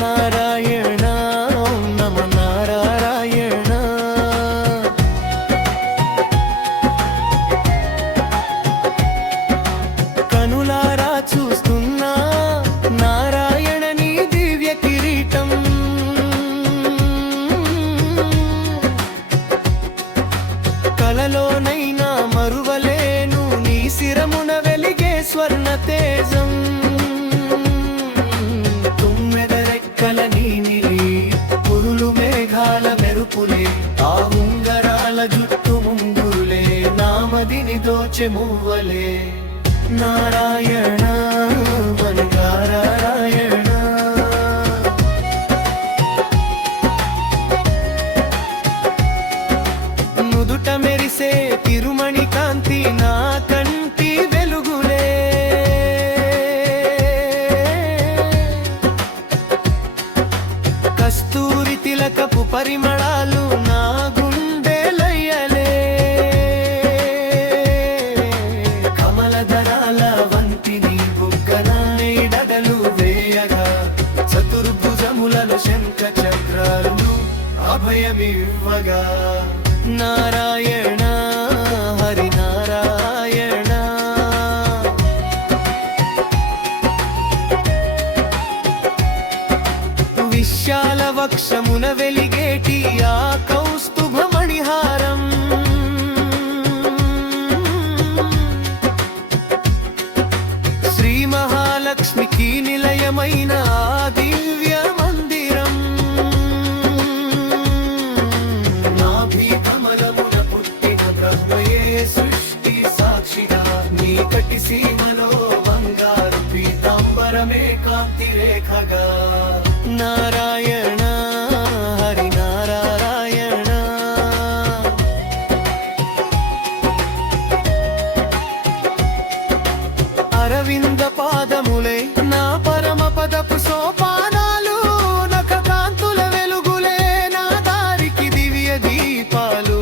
నారాయణ ఓం నమ నారాయణ. కనులారా చూస్తున్నా నారాయణ నీ దివ్య కిరీటం. కలలోనైనా మరువలేను నీ శిరమున వెలిగే స్వర్ణ తేజం. పురులు మేఘాల మెరుపులే ఆ ఉంగరాల జుట్టు ముంగురులే నామదిని దోచె మువ్వలే. నారాయణ మనగారాయణ. నుదుట మెరిసే తిరుమణి కాంతి నా కంటి వెలుగులే. కస్తూరి తిలకపు పరిమళాలు నా గుండెలయ్యలే. కమలదరాల వంటి నీ బుగ్గన నీడలు వేయగా చతుర్భుజములలో శంఖ చక్రాలు అభయమివ్వగా. నారాయణ హరి నారాయణ. విశాల వక్షమున వెలిగేటి ఆ కౌస్తుభ మణిహారం. శ్రీ మహాలక్ష్మికి నిలయమైన ఆ దివ్య మందిరం. నాభి కమలమున పుట్టిన బ్రహ్మయే సృష్టి సాక్షిగా నీ కటి సీమలో బంగారు పీతాంబరమే కాంతి రేఖగా. నారాయణ హరి నారాయణ. అరవింద పాదములే నా పరమ పదపు సోపానాలు. నఖ కాంతుల వెలుగులే నా దారికి దివ్య దీపాలు.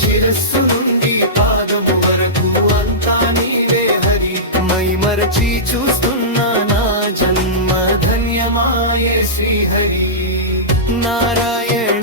శిరస్సు నుండి పాదము వరకు అంతా నీవే హరి. మై మరచి చూస్తున్నా నా జన్మ ధన్యమాయే శ్రీహరి. నారాయణ